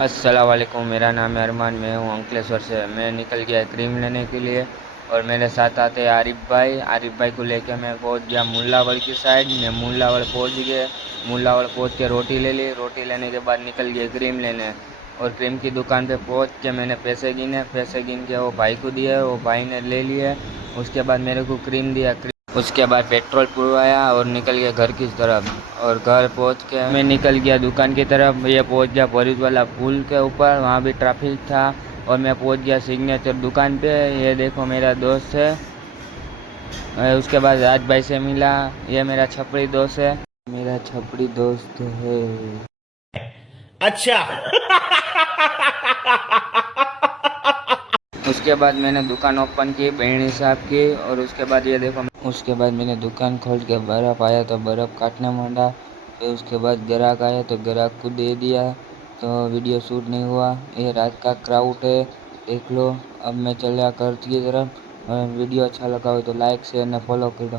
अस्सलाम वालेकुम। मेरा नाम है अरमान, मैं हूँ अंकलेश्वर से। मैं निकल गया क्रीम लेने के लिए और मेरे साथ आते हैं आरिफ भाई को लेके मैं पहुँच गया मुल्लावड़ की साइड में। मुल्लावड़ पहुँच गए। मुल्लावड़ पहुँच के रोटी ले ली। रोटी लेने के बाद निकल गए क्रीम लेने और क्रीम की दुकान पे पहुँच के मैंने पैसे गिन के वो भाई को दिए। वो भाई ने ले लिए। उसके बाद मेरे को क्रीम दिया। उसके बाद पेट्रोल पुरवाया और निकल गया घर की तरफ। और घर पहुंच के मैं निकल गया दुकान की तरफ। ये पहुंच गया पॉलिस वाला पुल के ऊपर, वहाँ भी ट्रैफिक था। और मैं पहुंच गया सिग्नेचर दुकान पे। ये देखो मेरा दोस्त है। उसके बाद राज भाई से मिला। ये मेरा छपरी दोस्त है। मेरा छपरी दोस्त है। अच्छा। उसके बाद मैंने दुकान ओपन की बेणी साहब की। और उसके बाद ये देखो, उसके बाद मैंने दुकान खोल के बर्फ़ आया तो बर्फ़ काटने मांडा। फिर उसके बाद ग्राहक आया तो ग्राहक को दे दिया। तो वीडियो शूट नहीं हुआ। ये रात का क्राउड है, देख लो। अब मैं चला घर की तरफ। और वीडियो अच्छा लगा हो तो लाइक शेयर ने फॉलो कर दो।